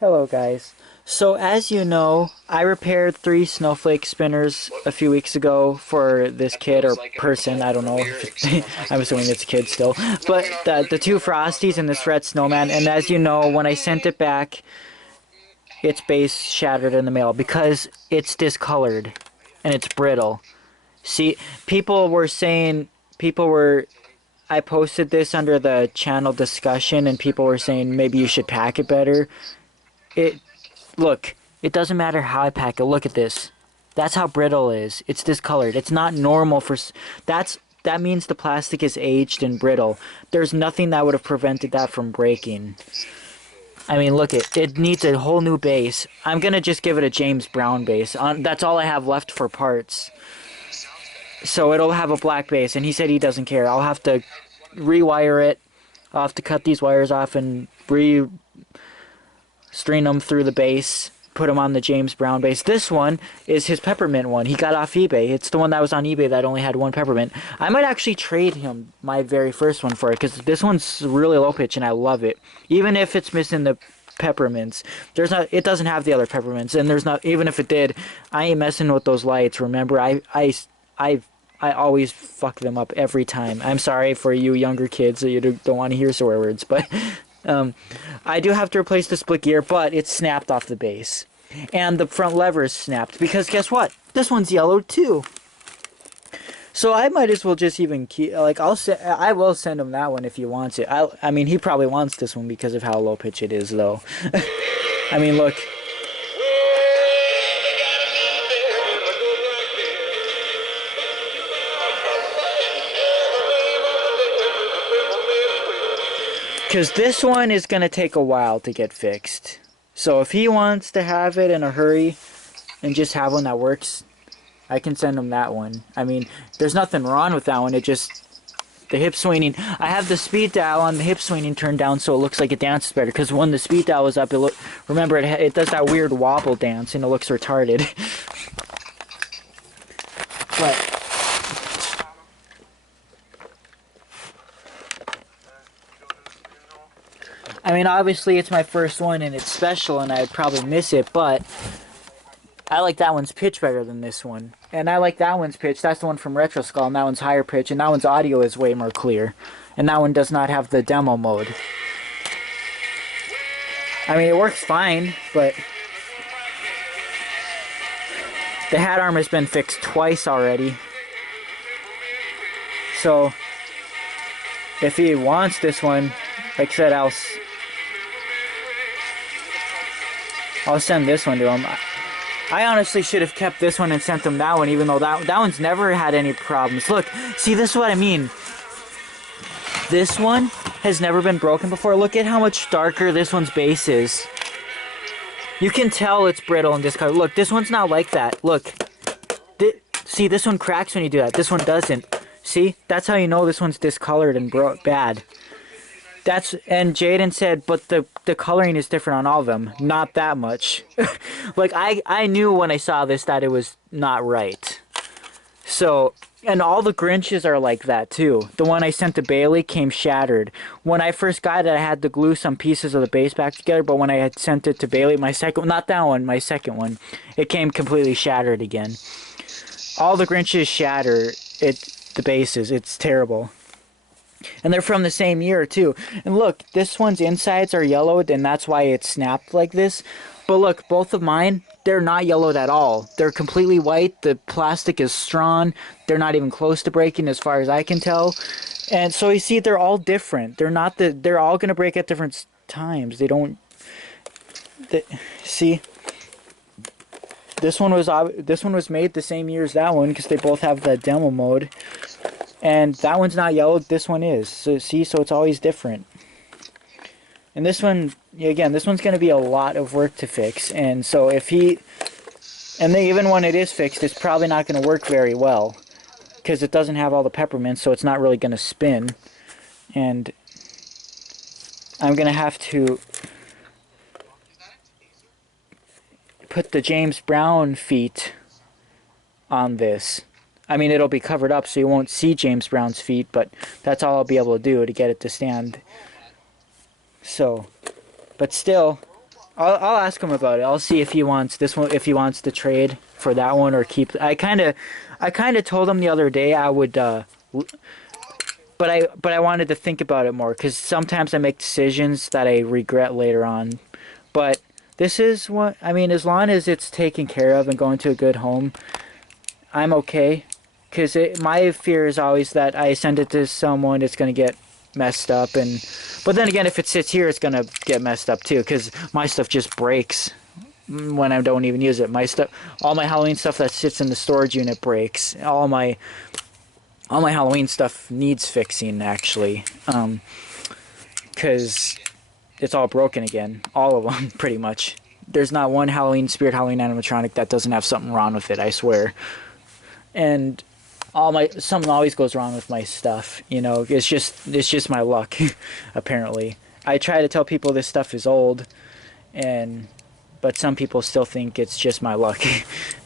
Hello guys. So as you know, I repaired 3 snowflake spinners a few weeks ago for this kid or person, I don't know. I'm assuming it's a kid still. But the 2 Frosties and this red snowman, and as you know, when I sent it back, its base shattered in the mail because it's discolored and it's brittle. See, people were I posted this under the channel discussion and people were saying maybe you should pack it better. It Look, it doesn't matter how I pack it. Look at this. That's how brittle it is. It's discolored. It's not normal for... That means the plastic is aged and brittle. There's nothing that would have prevented that from breaking. I mean, look, it needs a whole new base. I'm going to just give it a James Brown base. That's all I have left for parts. So it'll have a black base, and he said he doesn't care. I'll have to rewire it. I'll have to cut these wires off and string them through the base, put them on the James Brown base. This one is his Peppermint one. He got off eBay. It's the one that was on eBay that only had 1 Peppermint. I might actually trade him my very first one for it, because this one's really low pitch and I love it. Even if it's missing the Peppermints. It doesn't have the other Peppermints, and even if it did, I ain't messing with those lights. Remember, I always fuck them up every time. I'm sorry for you younger kids that you don't want to hear swear words, but I do have to replace the split gear, but it's snapped off the base. And the front lever is snapped, because guess what? This one's yellow too. So I might as well just even keep, like, I will send him that one if he wants it. I mean, he probably wants this one because of how low pitch it is, though. I mean, look. Because this one is going to take a while to get fixed. So if he wants to have it in a hurry and just have one that works, I can send him that one. I mean, there's nothing wrong with that one. It just, the hip swinging. I have the speed dial on the hip swinging turned down so it looks like it dances better. Because when the speed dial is up, remember it does that weird wobble dance and it looks retarded. But I mean, obviously it's my first one and it's special and I'd probably miss it, but I like that one's pitch better than this one. And I like that one's pitch. That's the one from Retro Skull, and that one's higher pitch, and that one's audio is way more clear. And that one does not have the demo mode. I mean, it works fine, but the hat arm has been fixed twice already. So if he wants this one, like I said, I'll send this one to him. I honestly should have kept this one and sent him that one, even though that one's never had any problems. Look, see, this is what I mean. This one has never been broken before. Look at how much darker this one's base is. You can tell it's brittle and discolored. Look, this one's not like that. Look. See, this one cracks when you do that. This one doesn't. See? That's how you know this one's discolored and bad. And Jaden said, but the coloring is different on all of them. Not that much. Like, I knew when I saw this that it was not right. So, and all the Grinches are like that too. The one I sent to Bailey came shattered. When I first got it, I had to glue some pieces of the base back together, but when I had sent it to Bailey, my second one, it came completely shattered again. All the Grinches shatter the bases. It's terrible. And they're from the same year too. And look, this one's insides are yellowed and that's why it's snapped like this. But look, both of mine, they're not yellowed at all. They're completely white. The plastic is strong. They're not even close to breaking as far as I can tell. And so you see, they're all different. They're all going to break at different times. See? This one was made the same year as that one because they both have the demo mode. And that one's not yellowed, this one is. So see, so it's always different. And this one, again, this one's going to be a lot of work to fix. And so even when it is fixed, it's probably not going to work very well. Because it doesn't have all the peppermints, so it's not really going to spin. And I'm going to have to put the James Brown feet on this. I mean, it'll be covered up so you won't see James Brown's feet, but that's all I'll be able to do to get it to stand. So, but still, I'll ask him about it. I'll see if he wants this one, if he wants to trade for that one or keep. I kind of told him the other day I would, but I wanted to think about it more because sometimes I make decisions that I regret later on. But this is what I mean. As long as it's taken care of and going to a good home, I'm okay. Because my fear is always that I send it to someone, it's gonna get messed up, but then again, if it sits here, it's gonna get messed up too. Because my stuff just breaks when I don't even use it. My stuff, all my Halloween stuff that sits in the storage unit breaks. All my Halloween stuff needs fixing actually, because it's all broken again. All of them, pretty much. There's not one Spirit Halloween animatronic that doesn't have something wrong with it. I swear. And something always goes wrong with my stuff. You know, it's just my luck. Apparently, I try to tell people this stuff is old, but some people still think it's just my luck.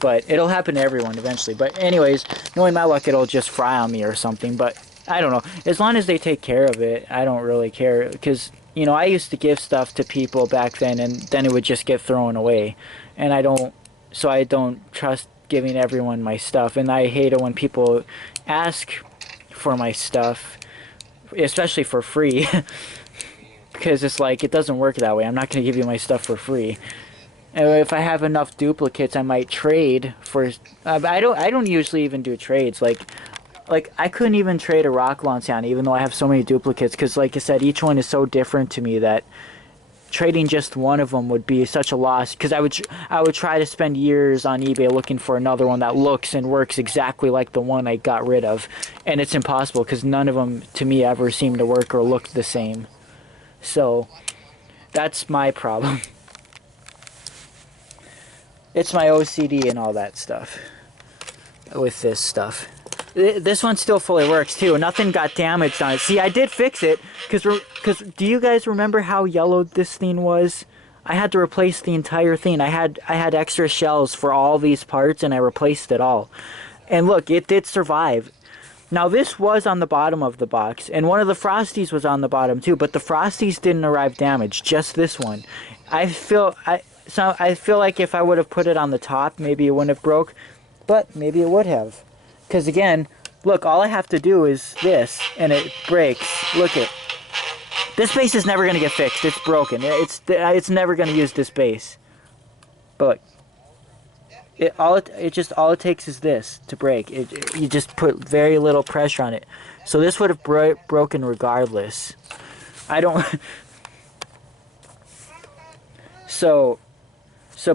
But it'll happen to everyone eventually. But anyways, knowing my luck, it'll just fry on me or something. But I don't know. As long as they take care of it, I don't really care. Because, you know, I used to give stuff to people back then, and then it would just get thrown away. And I don't trust giving everyone my stuff. And I hate it when people ask for my stuff, especially for free. Because it's like, it doesn't work that way. I'm not going to give you my stuff for free. If I have enough duplicates, I might trade for. I don't usually even do trades. Like I couldn't even trade a Rock Lanciana, even though I have so many duplicates. Because like I said, each one is so different to me that trading just one of them would be such a loss. Because I would try to spend years on eBay looking for another one that looks and works exactly like the one I got rid of, and it's impossible because none of them to me ever seem to work or look the same. So that's my problem. It's my OCD and all that stuff with this stuff. This one still fully works too. Nothing got damaged on it. See, I did fix it because do you guys remember how yellowed this thing was? I had to replace the entire thing. I had extra shells for all these parts and I replaced it all. And look, it did survive. Now this was on the bottom of the box and one of the Frosties was on the bottom too, but the Frosties didn't arrive damaged, just this one. I feel like if I would have put it on the top, maybe it wouldn't have broke, but maybe it would have. Because again, look, all I have to do is this, and it breaks. Look it. This base is never going to get fixed. It's broken. It's never going to use this base. But look, all it takes is this to break. You just put very little pressure on it. So this would have broken regardless. I don't.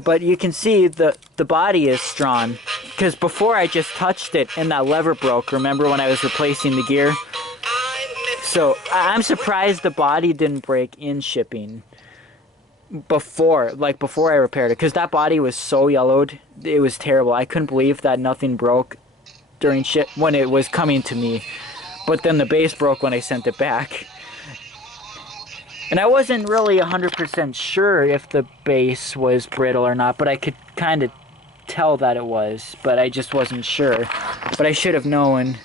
But you can see the body is strong, because before I just touched it and that lever broke. Remember when I was replacing the gear? So I'm surprised the body didn't break in shipping before I repaired it, because that body was so yellowed. It was terrible. I couldn't believe that nothing broke during when it was coming to me. But then the base broke when I sent it back. And I wasn't really 100% sure if the base was brittle or not, but I could kind of tell that it was, but I just wasn't sure. But I should have known.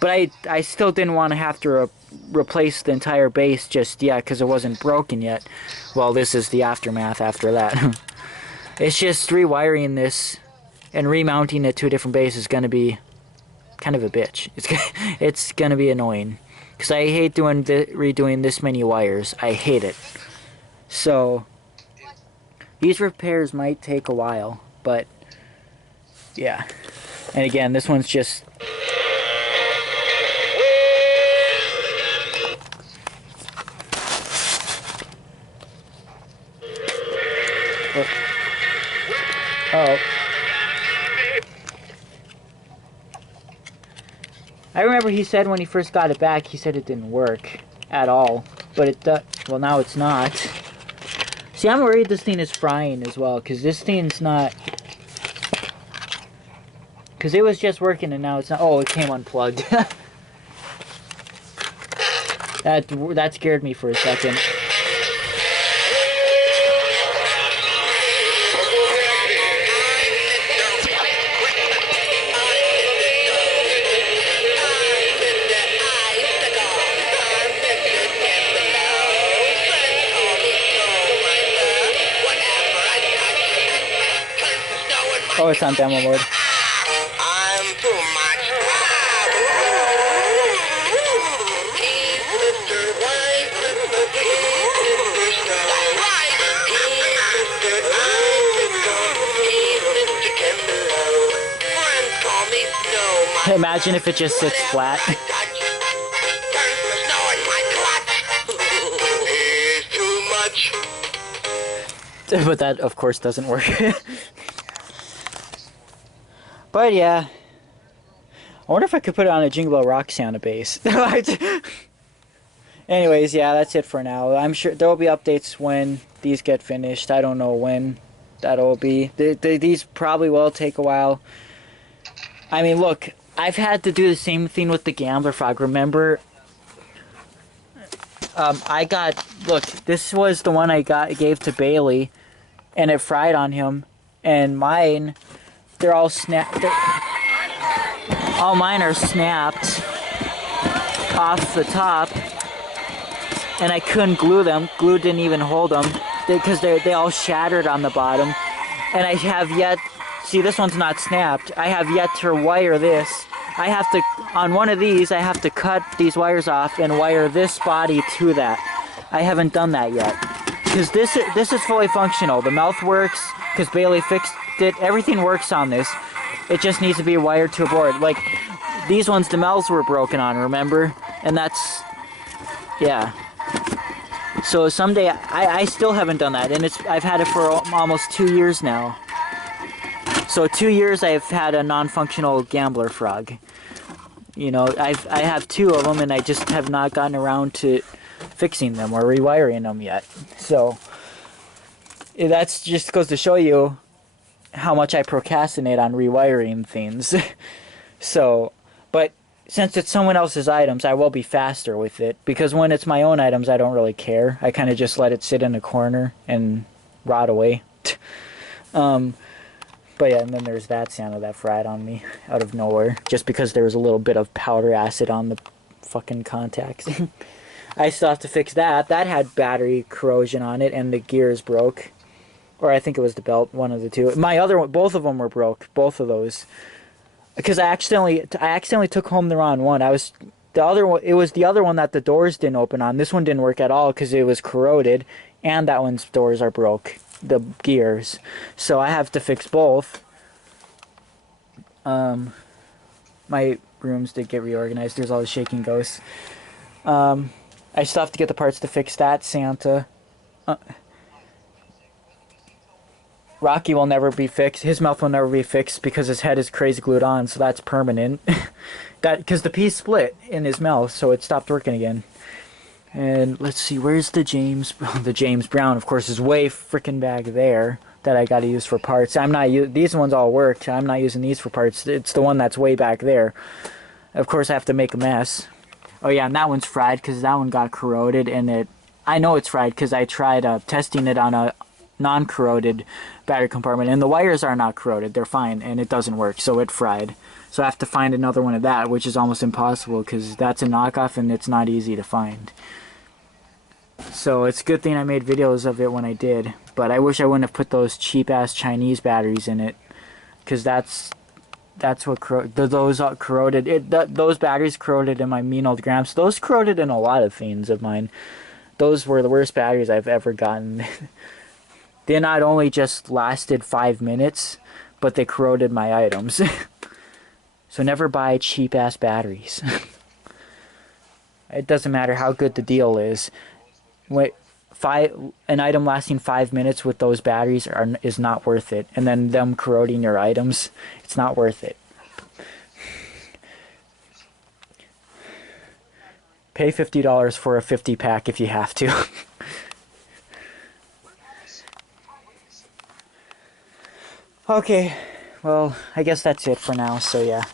But I still didn't want to have to replace the entire base just yet, because it wasn't broken yet. Well, this is the aftermath after that. It's just rewiring this and remounting it to a different base is going to be kind of a bitch. It's going to be annoying. Because I hate redoing this many wires. I hate it. So, these repairs might take a while, but yeah. And again, this one's just... Oh. I remember he said when he first got it back, he said it didn't work at all. But it does. Well, now it's not. See, I'm worried this thing is frying as well, because this thing's not... Because it was just working and now it's not... Oh, it came unplugged. That scared me for a second. Oh, it's on demo mode. I'm too much. Hey, Mr. White, Mr. Snow White. Hey, Mr. Ice, Mr. Kimberlow. Friends call me Snow. Imagine if it just sits flat. Turns the snow in my clutch. It's too much. But that, of course, doesn't work. But yeah. I wonder if I could put it on a Jingle Bell Rock Santa base. Anyways, yeah, that's it for now. I'm sure there will be updates when these get finished. I don't know when that'll be. These probably will take a while. I mean, look, I've had to do the same thing with the Gambler Frog. Remember, look, this was the one I gave to Bailey, and it fried on him, and mine, they're all snapped. All mine are snapped off the top, and I couldn't glue them. Glue didn't even hold them because they all shattered on the bottom, and I have yet. See, this one's not snapped. I have yet to wire this. I have to, on one of these, I have to cut these wires off and wire this body to that. I haven't done that yet. Because this is fully functional. The mouth works, because Bailey fixed it. Everything works on this. It just needs to be wired to a board. Like, these ones, the mouths were broken on, remember? And that's, yeah. So someday, I still haven't done that. And I've had it for almost 2 years now. So 2 years I've had a non-functional Gambler Frog. You know, I have 2 of them, and I just have not gotten around to fixing them or rewiring them yet. So that's just goes to show you how much I procrastinate on rewiring things. So, but since it's someone else's items, I will be faster with it, because when it's my own items, I don't really care. I kind of just let it sit in a corner and rot away. But yeah, and then there's that Santa that fried on me out of nowhere, just because there was a little bit of powder acid on the fucking contacts. I still have to fix that. That had battery corrosion on it, and the gears broke. Or I think it was the belt, one of the two. My other one, both of them were broke, both of those. Because I accidentally took home the wrong one. It was the other one that the doors didn't open on. This one didn't work at all because it was corroded, and that one's doors are broke. The gears, so I have to fix both. My rooms did get reorganized. There's all the shaking ghosts. I still have to get the parts to fix that Santa. Rocky will never be fixed. His mouth will never be fixed because his head is crazy glued on, so that's permanent. Because the piece split in his mouth, so it stopped working again. And let's see, where's the James? The James Brown, of course, is way freaking back there that I got to use for parts. These ones all worked. I'm not using these for parts. It's the one that's way back there. Of course, I have to make a mess. Oh yeah, and that one's fried because that one got corroded, and I know it's fried because I tried testing it on a non-corroded battery compartment, and the wires are not corroded. They're fine, and it doesn't work, so it fried. So I have to find another one of that, which is almost impossible because that's a knockoff and it's not easy to find. So it's a good thing I made videos of it when I did, but I wish I wouldn't have put those cheap-ass Chinese batteries in it, because that's what those corroded. Those batteries corroded in my mean old Gramps. Those corroded in a lot of things of mine. Those were the worst batteries I've ever gotten. They not only just lasted 5 minutes, but they corroded my items. So never buy cheap-ass batteries. It doesn't matter how good the deal is. An item lasting 5 minutes with those batteries is not worth it. And then them corroding your items, it's not worth it. Pay $50 for a 50-pack if you have to. Okay, well, I guess that's it for now, so yeah.